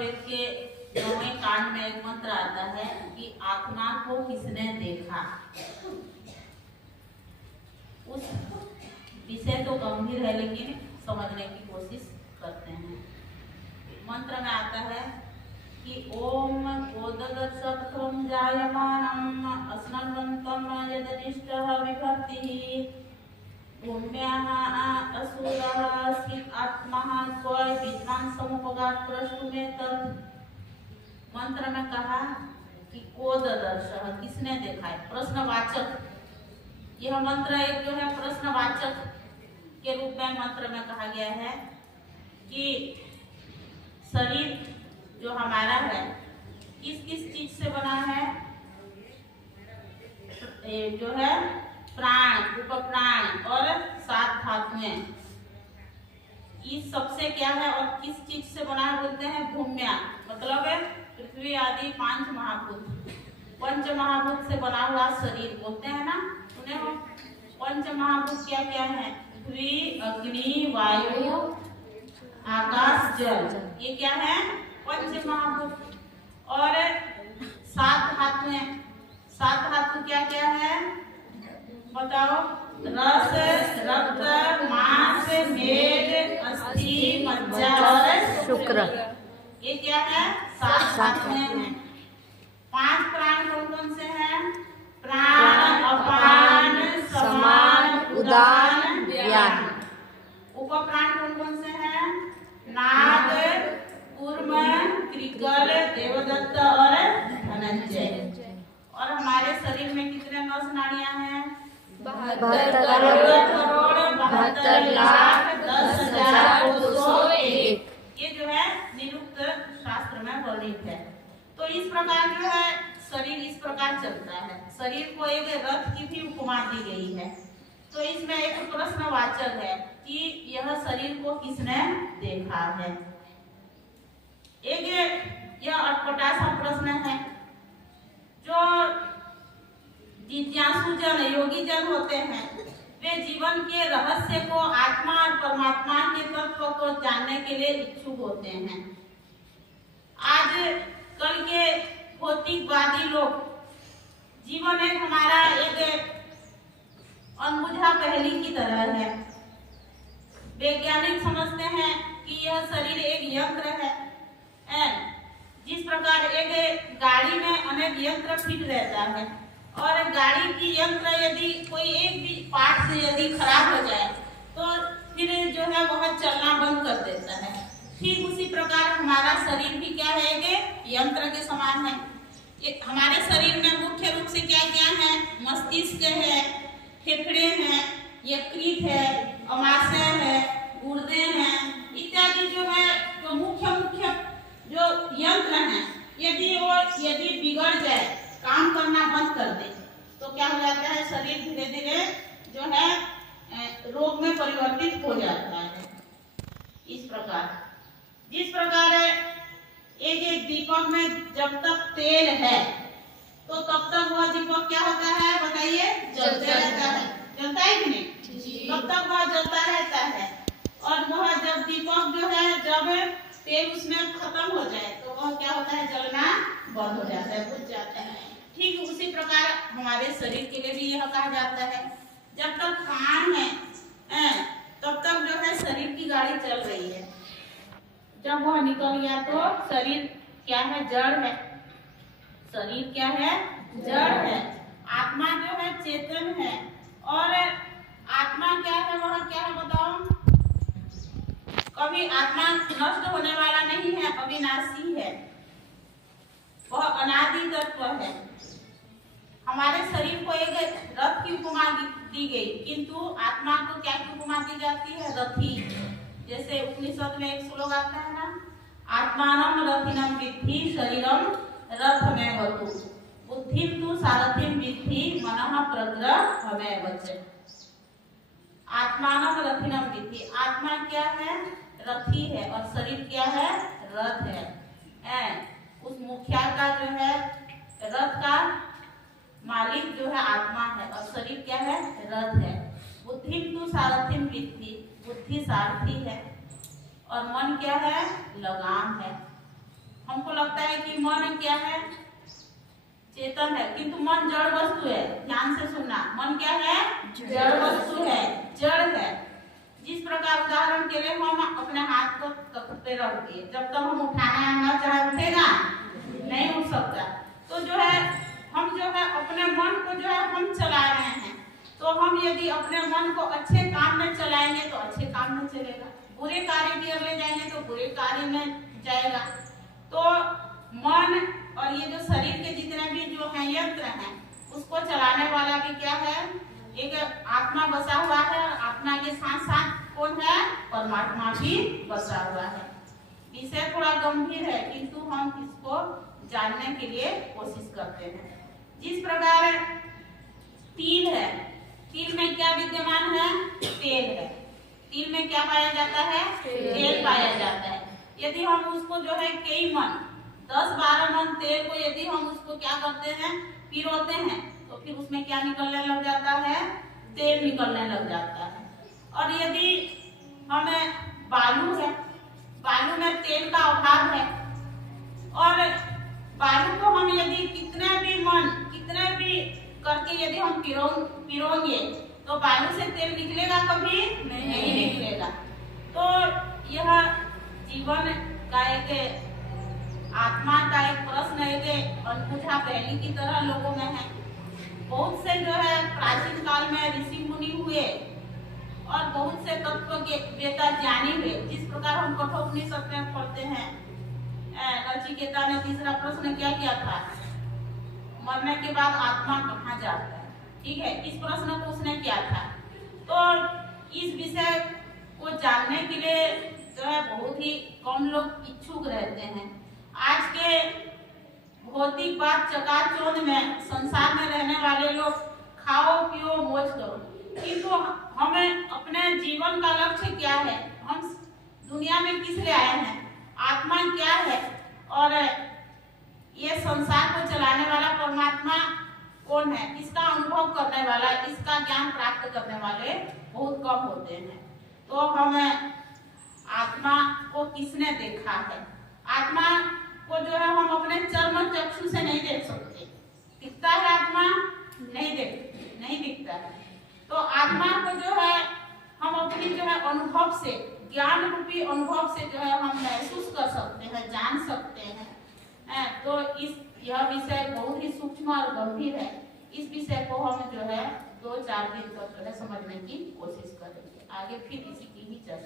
अथर्ववेद के 9वें कांड में एक मंत्र आता है कि आत्मा को किसने देखा। उस विषय तो गंभीर है लेकिन समझने की कोशिश करते हैं। मंत्र में आता है कि ओम गोददर्शकं जायमानम् अस्नन्वन्तं यदनिष्टः विभक्तिः भूम्याः असुरः स्थित आत्मा स्वयं विद्वान समुपगात प्रष्टुमेतत्। मंत्र में कहा कि गोददर्शः किसने देखा है, प्रश्नवाचक। यह मंत्र एक जो है प्रश्नवाचक के रूप में मंत्र में कहा गया है कि शरीर जो हमारा है किस किस चीज से बना है। जो है प्राण, उपप्राण और 7 धातुएं, इस सबसे क्या है और किस चीज से बना है बोलते हैं भूम्या, मतलब है पृथ्वी आदि 5 महाभूत, पंच महाभूत से बना हुआ शरीर बोलते हैं ना, सुने हो। पंच महाभूत क्या क्या है, पृथ्वी, अग्नि, वायु, आकाश, जल, ये क्या है पंच महाभूत। और 7 धातुएं, 7 धातु क्या क्या है बताओ, रस, रक्त, मांस, मेद, अस्थि, मज्जा और शुक्र, ये क्या है 7 धातुएं हैं। 5 प्राण कौन कौन से हैं, प्राण, अपान, समान, उदान, व्यान। उपप्राण कौन कौन से हैं, नाग, कूर्म, कृकल, देवदत्त और धनंजय। और हमारे शरीर में कितने नस नाड़ियां हैं, 72 करोड़ 72 लाख 10,201। ये जो है निरुक्त शास्त्र में वर्णित है। तो इस प्रकार जो है शरीर इस प्रकार चलता है। शरीर को एक रथ की भी उपमा दी गई है। तो इसमें एक प्रश्नवाचक है कि यह शरीर को किसने देखा है। एक यह अटपटा सा प्रश्न है। जो जिज्ञासु जन, योगी जन होते हैं, वे जीवन के रहस्य को, आत्मा और परमात्मा के तत्व को जानने के लिए इच्छुक होते हैं। आज कल के भौतिकवादी लोग जीवन एक हमारा एक अनबुझा पहेली की तरह है। वैज्ञानिक समझते हैं कि यह शरीर एक यंत्र है। जिस प्रकार एक गाड़ी में अनेक यंत्र फिट रहता है और गाड़ी की यंत्र यदि कोई एक भी पार्ट से यदि खराब हो जाए तो फिर जो है वह चलना बंद कर देता है। ठीक उसी प्रकार हमारा शरीर भी क्या है, एक यंत्र के समान है। हमारे शरीर में मुख्य रूप से क्या क्या है, मस्तिष्क है, फेफड़े हैं, यकृत है, अमाशय है, गुर्दे हैं इत्यादि जो है जो मुख्य जो यंत्र हैं, यदि बिगड़ जाए, काम करना बंद कर दे तो क्या हो जाता है, शरीर धीरे धीरे जो है रोग में परिवर्तित हो जाता है। इस प्रकार जिस प्रकार एक दीपक में जब तक तेल है तो तब तक वह दीपक क्या होता है बताइए, जलता रहता है। जलता है कि नहीं, तब तक वह जलता रहता है। और वह जब दीपक जो है जब तेल उसमें खत्म हो जाए तो वह क्या होता है, जलना बंद हो जाता है, बुझ जाता है। ठीक उसी प्रकार हमारे शरीर के लिए भी यह कहा जाता है, जब तक प्राण है तब तक जो है शरीर की गाड़ी चल रही है। जब वह निकल गया तो शरीर क्या है, जड़ है। शरीर क्या है, जड़ है। आत्मा जो है चेतन है। और आत्मा क्या है, वह क्या है बताओ, कभी आत्मा नष्ट होने वाला नहीं है, अविनाशी है, वह अनादि तत्व है। हमारे शरीर को एक रथ की उपमा दी गई, किंतु आत्मा को क्या की उपमा दी जाती है, रथी। जैसे उपनिषद में एक श्लोक आता है ना, आत्मानं रथिनं विद्धि शरीरम रथमेव तु बुद्धिं तु सारथिं विद्धि मनः प्रग्रहमेव च। आत्मानं रथिनं विद्धि, आत्मा क्या है, रथी है, और शरीर क्या है, रथ है। उस मुखिया का जो है रथ का मालिक जो है आत्मा है और शरीर क्या है, रथ है। बुद्धि तु सारथिं विद्धि, बुद्धि सारथी है और मन क्या है, लगाम है। हमको लगता है कि मन क्या है, चेतन है, किंतु मन जड़ वस्तु है। ध्यान से सुनना, मन क्या है, जड़ वस्तु है, जड़ है। जिस प्रकार उदाहरण के लिए हम अपने हाथ को तख्त पे रख दिए, जब तक हम उठाना है चाहे उठेगा नहीं उठ सकता। तो जो है हम जो है अपने मन को जो है हम चला रहे हैं, तो हम यदि अपने मन को अच्छे काम में चलाएंगे तो अच्छे काम में चलेगा, बुरे कार्य की ओर ले जाएंगे तो बुरे कार्य में जाएगा। तो मन और ये जो शरीर के जितने भी जो है यंत्र हैं, उसको चलाने वाला भी क्या है, एक आत्मा बसा हुआ है, और आत्मा के साथ साथ कौन है, परमात्मा भी बसा हुआ है। विषय थोड़ा गंभीर है, किंतु हम इसको जानने के लिए कोशिश करते हैं। जिस प्रकार तिल है, तिल में क्या विद्यमान है, तेल है। तिल में क्या पाया जाता है, तेल पाया जाता है। यदि हम उसको जो है कई मन 10-12 मन तेल को यदि हम उसको क्या करते हैं, पिरोते हैं, तो फिर उसमें क्या निकलने लग जाता है, तेल निकलने लग जाता है। और यदि हमें बालू है, बालू में तेल का अभाव है, और बालू को हम यदि कितने भी करके यदि हम पिरोंगे तो बालू से तेल निकलेगा, कभी नहीं निकलेगा। तो यह जीवन का एक आत्मा का एक प्रश्न, एक अनबुझा पहेली की तरह लोगों में है। बहुत से जो है प्राचीन काल में ऋषि मुनि हुए और बहुत से तत्ववेत्ता ज्ञानी हुए। जिस प्रकार हम कठोपनिषद में पढ़ते हैं, नचिकेता ने तीसरा प्रश्न क्या किया था, मरने के बाद आत्मा कहाँ जाता है, ठीक है, इस प्रश्न को उसने किया था। तो इस विषय को जानने के लिए जो है बहुत ही कम लोग इच्छुक रहते हैं। आज के भौतिक बात चकाचौंध में संसार में रहने वाले लोग खाओ पियो मौज करो, किंतु हमें अपने जीवन का लक्ष्य क्या है, हम दुनिया में किस लिए आए हैं, आत्मा क्या है, और ये संसार को चलाने वाला परमात्मा कौन है, इसका अनुभव करने वाला, इसका ज्ञान प्राप्त करने वाले बहुत कम होते हैं। तो हमें आत्मा को किसने देखा है, आत्मा को जो है हम अपने चर्म चक्षु से नहीं देख सकते। दिखता है आत्मा, नहीं दिखता है। तो आत्मा को जो है हम अपनी जो है अनुभव से, ज्ञान रूपी अनुभव से जो है हम महसूस कर सकते हैं, जान सकते हैं। तो यह विषय बहुत ही सूक्ष्म और गंभीर है। इस विषय को हम जो है 2-4 दिन तक जो है समझने की कोशिश करेंगे। आगे फिर इसी की ही चर्चा